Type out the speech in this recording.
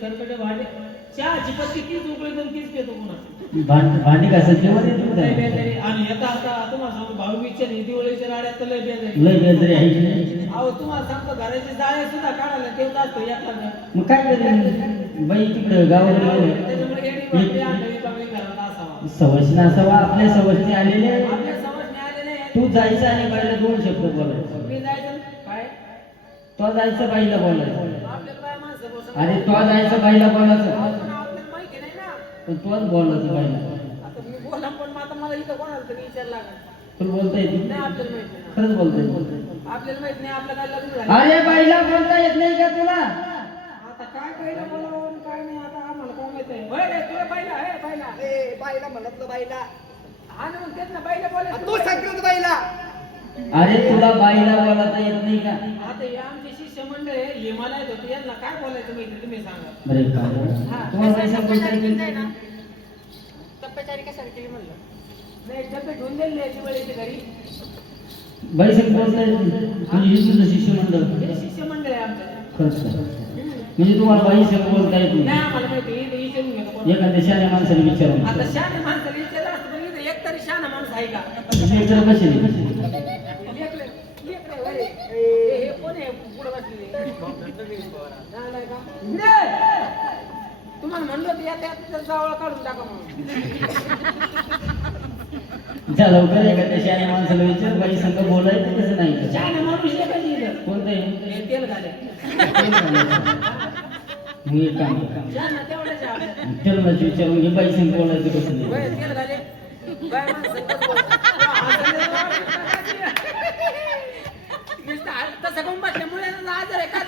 कर्कट भांडे चहाची पत्ती तीच उकळी तर तीच पेतो पुन्हा भांडी घासायची लय बेजारी. आणि आता आता तुम्हाला सांगू भाऊबीजच्या दिवाळीच्या राड्यात तर लय बेजारी. लय बेजारी आहे. अहो तुम्हाला सांगतो घराची जाळे सुद्धा काढायला तेवढा असतो एखादा. मग काय करेल बाई तिकडे गावाला त्याच्यामुळे एडी बांगडी आणलेली बांगडी घरात असावा. सवशने असावा. आपल्या सवशने आलेले आपल्या समजणे आलेले आहे. तू जायचं आणि बाईला 2 शब्द बोलायचं. मी जायचं काय तो जायचं बाईला बोलायचं. आपल्याला बाय माणसं बसून अरे तो जायचं बाईला बोलायचं. पण आपल्याला माहिती नाही ना. पण तोच बोलायचं बाईला. आता मी बोला पण आता मला इथं कोणाला तरी विचार लागला तुला बोलता येत नाही. नाही. आपल्याला माहिती नाही. खरंच बोलता येत. आपल्याला माहित नाही आपलं काय लग्न झालं. अरे बाईला बोलता येत नाही का तुला? आता काय पहिलं बोलावं आणि काय नाही आता आम्हाला काय माहित आहे. होय रे तुला बाईला आहे बाईला बाईला म्हणत बाईला हा ना मग तेच ना बाईला बोलायचं. तू सांगितलं बाईला अरे तुला बाईला बोलायला येत नाही का? आता हे आमचे शिष्य मंडळ आहे हे मला येत होते यांना काय बोलायचं माहिती तुम्ही सांगा. बरे का तुम्हाला बाई बोलता येत नाही? टप्प्याचारी कशाला केली म्हणलं नाही टप्पे ठेवून दिले दिवाळीच्या घरी. बाई संग बोलता येत नाही म्हणजे हे तुझं शिष्य मंडळ. हे शिष्य मंडळ आहे आमचं. खरंच का? म्हणजे तुम्हाला बाई संग बोलता येत नाही नाही. आम्हाला माहिती आहे, इथे विचारून घेतो कोण. एखाद्या शहाण्या माणसाने विचारून आता शहाणे माणसं विचारलं असतं पण इथे एक तरी शहाणा माणूस आहे का? लेकरं कशी लेकरं, होय. हे कोण आहे पुढं बसलेले? नाही का? इकडे! तुम्हाला म्हणलं होतं या त्यात जावळ काढून टाका म्हणून. जा लवकर एखाद्या शहाण्या माणसाला विचार बाई संग बोलायचं कसं नाही का? शहाणे माणूस एकच इथं. कोणतं आहे? हे तेल घाले. मी एक काम कर. शहाणा तेवढंच आहे आपल्याला. त्याला विचारून घे बाई संग बोलायचं कसं नाही. होय, तेल घाले. बाय माणसं कसं बोलतात? नुसतं तसं करून बसल्यामुळे आजार आहे का?